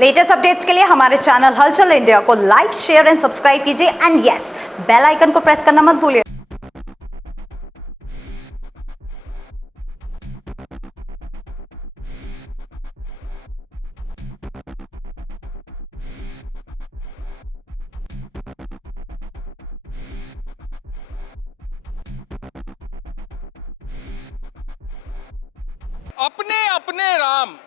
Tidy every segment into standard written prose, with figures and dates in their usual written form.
Latest updates के लिए हमारे चैनल हलचल इंडिया को लाइक, शेयर एंड सब्सक्राइब कीजिए एंड यस, बेल आइकन को प्रेस करना मत भूलिए। अपने अपने राम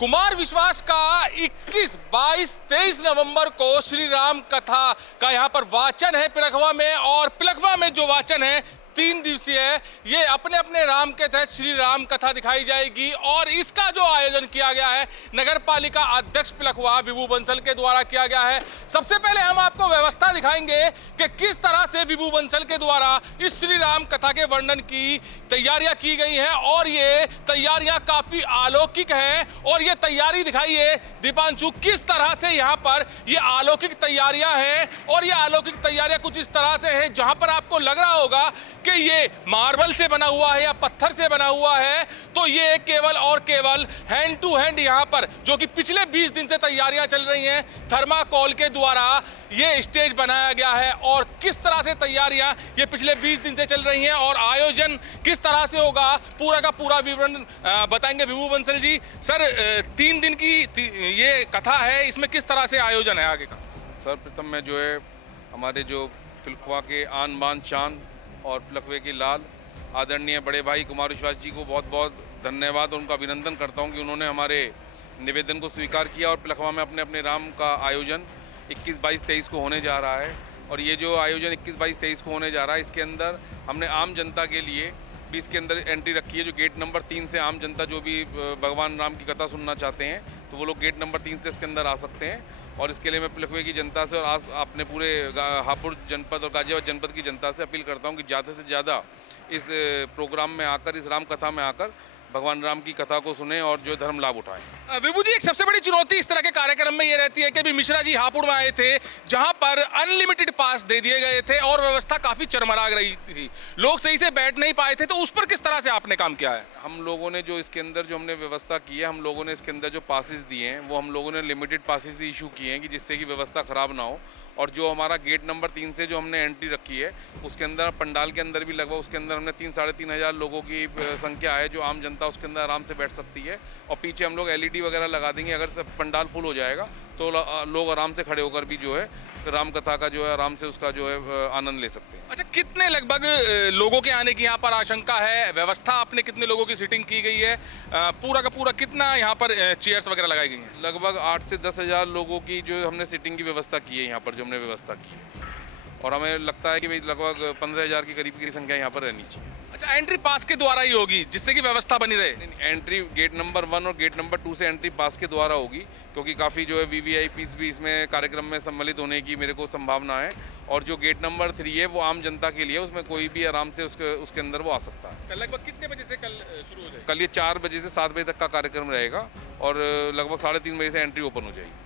कुमार विश्वास का 21, 22, 23 नवंबर को श्री राम कथा का यहाँ पर वाचन है पिलखवा में। और पिलखवा में जो वाचन है 3 दिवसीय है, ये अपने अपने राम के तहत श्री राम कथा दिखाई जाएगी। और इसका जो आयोजन किया गया है नगर पालिका अध्यक्ष पिलखवा विभू बंसल के द्वारा किया गया है। सबसे पहले हम आपको व्यवस्था दिखाएंगे कि किस तरह से विभू बंसल के द्वारा इस श्री राम कथा के वर्णन की तैयारियां की गई हैं। और ये तैयारियां काफी अलौकिक हैं। और ये तैयारी दिखाइए दीपांशु, किस तरह से यहाँ पर ये अलौकिक तैयारियां हैं। और ये अलौकिक तैयारियां कुछ इस तरह से हैं जहां पर आपको लग रहा होगा कि ये मार्बल से बना हुआ है या पत्थर से बना हुआ है, तो ये केवल और केवल हैंड टू हैंड यहाँ पर जो कि पिछले 20 दिन से तैयारियां चल रही हैं थर्माकोल के द्वारा ये स्टेज बनाया गया है। और किस तरह से तैयारियां ये पिछले 20 दिन से चल रही हैं और आयोजन किस तरह से होगा, पूरा का पूरा विवरण बताएंगे विभू बंसल जी। सर, 3 दिन की ये कथा है, इसमें किस तरह से आयोजन है आगे का? सर्वप्रथम मैं जो है हमारे जो पिलखवा के आन बान शान और पिलखवे के लाल आदरणीय बड़े भाई कुमार विश्वास जी को बहुत बहुत धन्यवाद और उनका अभिनंदन करता हूं कि उन्होंने हमारे निवेदन को स्वीकार किया और पिलखवा में अपने अपने राम का आयोजन 21, 22, 23 को होने जा रहा है। और ये जो आयोजन 21, 22, 23 को होने जा रहा है, इसके अंदर हमने आम जनता के लिए भी इसके अंदर एंट्री रखी है। जो गेट नंबर 3 से आम जनता जो भी भगवान राम की कथा सुनना चाहते हैं तो वो लोग गेट नंबर 3 से इसके अंदर आ सकते हैं। और इसके लिए मैं पिलखवे की जनता से और आज अपने पूरे हापुड़ जनपद और गाजियाबाद जनपद की जनता से अपील करता हूं कि ज़्यादा से ज़्यादा इस प्रोग्राम में आकर, इस राम कथा में आकर भगवान राम की कथा को सुने और जो धर्म लाभ उठाएं। विभू जी, एक सबसे बड़ी चुनौती इस तरह के कार्यक्रम में ये रहती है कि अभी मिश्रा जी हापुड़ में आए थे जहां पर अनलिमिटेड पास दे दिए गए थे और व्यवस्था काफी चरमरा रही थी, लोग सही से बैठ नहीं पाए थे, तो उस पर किस तरह से आपने काम किया है? हम लोगों ने जो इसके अंदर जो हमने व्यवस्था की है, हम लोगों ने इसके अंदर जो पासिस दिए हैं वो हम लोगों ने लिमिटेड पासिस इशू किए हैं कि जिससे कि व्यवस्था ख़राब ना हो। और जो हमारा गेट नंबर 3 से जो हमने एंट्री रखी है उसके अंदर पंडाल के अंदर भी लगभग उसके अंदर हमने 3-3.5 हज़ार लोगों की संख्या है जो आम जनता उसके अंदर आराम से बैठ सकती है। और पीछे हम लोग LED वगैरह लगा देंगे, अगर सब पंडाल फुल हो जाएगा तो लोग आराम से खड़े होकर भी जो है राम कथा का जो है आराम से उसका जो है आनंद ले सकते हैं। अच्छा, कितने लगभग लोगों के आने की यहाँ पर आशंका है? व्यवस्था आपने कितने लोगों की सीटिंग की गई है? पूरा का पूरा कितना यहाँ पर चेयर्स वगैरह लगाई गई हैं? लगभग 8 से 10 हज़ार लोगों की जो हमने सीटिंग की व्यवस्था की है यहाँ पर, जो हमने व्यवस्था की है। और हमें लगता है कि भाई लगभग 15,000 के करीब की संख्या यहाँ पर रहनी चाहिए। अच्छा, एंट्री पास के द्वारा ही होगी जिससे कि व्यवस्था बनी रहे? एंट्री गेट नंबर 1 और गेट नंबर 2 से एंट्री पास के द्वारा होगी, क्योंकि काफ़ी जो है VVIPs भी इसमें कार्यक्रम में सम्मिलित होने की मेरे को संभावना है। और जो गेट नंबर 3 है वो आम जनता के लिए, उसमें कोई भी आराम से उसके अंदर वो आ सकता है। लगभग कितने बजे से कल शुरू हो जाएगा? कल ये 4 बजे से 7 बजे तक का कार्यक्रम रहेगा और लगभग 3:30 बजे से एंट्री ओपन हो जाएगी।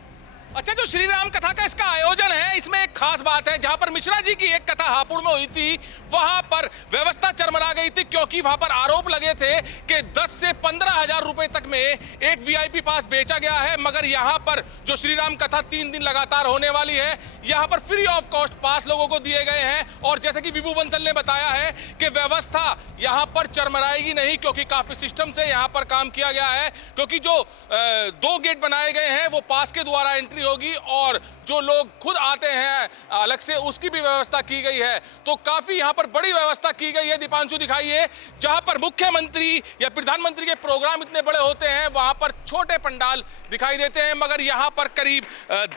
अच्छा, जो श्री राम कथा का इसका आयोजन है, इसमें एक खास बात है, जहां पर मिश्रा जी की एक कथा हापुड़ में हुई थी वहां पर व्यवस्था चरमरा गई थी, क्योंकि वहां पर आरोप लगे थे कि 10 से 15 हज़ार रुपए तक में एक VIP पास बेचा गया है। मगर यहां पर जो श्री राम कथा 3 दिन लगातार होने वाली है, यहां पर फ्री ऑफ कॉस्ट पास लोगों को दिए गए हैं। और जैसे कि विभू बंसल ने बताया है कि व्यवस्था यहां पर चरमराएगी नहीं, क्योंकि काफी सिस्टम से यहां पर काम किया गया है। क्योंकि जो 2 गेट बनाए गए हैं वो पास के द्वारा एंट्री होगी और जो लोग खुद आते हैं अलग से उसकी भी व्यवस्था की गई है। तो काफी यहाँ पर बड़ी व्यवस्था की गई है। दीपांशु दिखाइए, जहां पर मुख्यमंत्री या प्रधानमंत्री के प्रोग्राम इतने बड़े होते हैं वहां पर छोटे पंडाल दिखाई देते हैं, मगर यहाँ पर करीब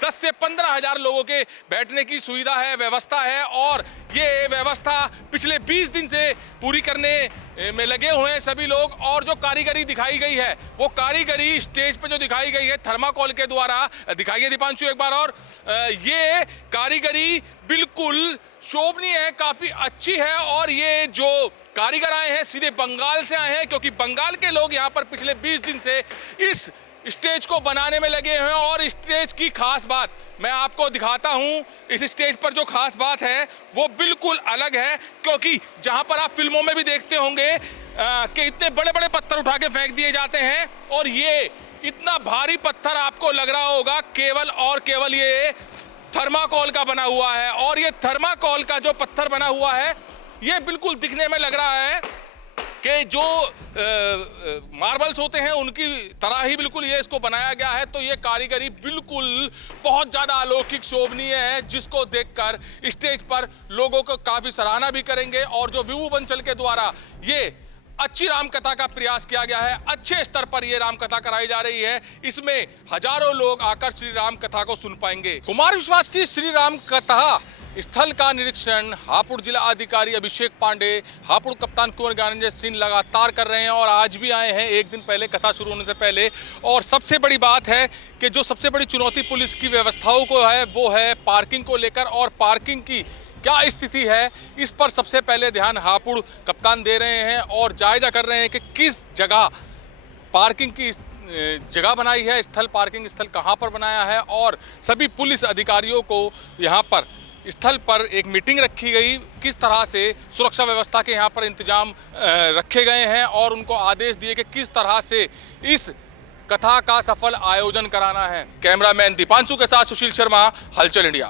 10 से 15 हज़ार लोगों के बैठने की सुविधा है, व्यवस्था है। और ये व्यवस्था पिछले 20 दिन से पूरी करने में लगे हुए हैं सभी लोग। और जो कारीगरी दिखाई गई है वो कारीगरी स्टेज पे जो दिखाई गई है थर्माकोल के द्वारा, दिखाइए दीपांशु एक बार और, ये कारीगरी बिल्कुल शोभनीय है, काफी अच्छी है। और ये जो कारीगर आए हैं सीधे बंगाल से आए हैं, क्योंकि बंगाल के लोग यहाँ पर पिछले 20 दिन से इस स्टेज को बनाने में लगे हुए हैं। और स्टेज की खास बात मैं आपको दिखाता हूं। इस स्टेज पर जो खास बात है वो बिल्कुल अलग है, क्योंकि जहां पर आप फिल्मों में भी देखते होंगे कि इतने बड़े बड़े पत्थर उठा के फेंक दिए जाते हैं और ये इतना भारी पत्थर आपको लग रहा होगा केवल और केवल ये थर्माकोल का बना हुआ है। और ये थर्माकोल का जो पत्थर बना हुआ है ये बिल्कुल दिखने में लग रहा है कि जो मार्बल्स होते हैं उनकी तरह ही बिल्कुल ये इसको बनाया गया है। तो ये कारीगरी बिल्कुल बहुत ज़्यादा अलौकिक शोभनीय है, जिसको देखकर स्टेज पर लोगों को काफ़ी सराहना भी करेंगे। और जो विभू बंसल के द्वारा ये अच्छी रामकथा का प्रयास किया गया है, अच्छे स्तर पर यह रामकथा कराई जा रही है, इसमें हजारों लोग आकर श्री राम कथा को सुन पाएंगे। कुमार विश्वास की श्री राम कथा स्थल का निरीक्षण हापुड़ जिला अधिकारी अभिषेक पांडे, हापुड़ कप्तान कुंवर ज्ञानंजय सिंह लगातार कर रहे हैं और आज भी आए हैं एक दिन पहले, कथा शुरू होने से पहले। और सबसे बड़ी बात है कि जो सबसे बड़ी चुनौती पुलिस की व्यवस्थाओं को है वो है पार्किंग को लेकर, और पार्किंग की क्या स्थिति है इस पर सबसे पहले ध्यान हापुड़ कप्तान दे रहे हैं और जायजा कर रहे हैं कि किस जगह पार्किंग की जगह बनाई है, स्थल पार्किंग स्थल कहां पर बनाया है। और सभी पुलिस अधिकारियों को यहां पर स्थल पर एक मीटिंग रखी गई, किस तरह से सुरक्षा व्यवस्था के यहाँ पर इंतजाम रखे गए हैं और उनको आदेश दिए कि किस तरह से इस कथा का सफल आयोजन कराना है। कैमरामैन दीपांशु के साथ सुशील शर्मा, हलचल इंडिया।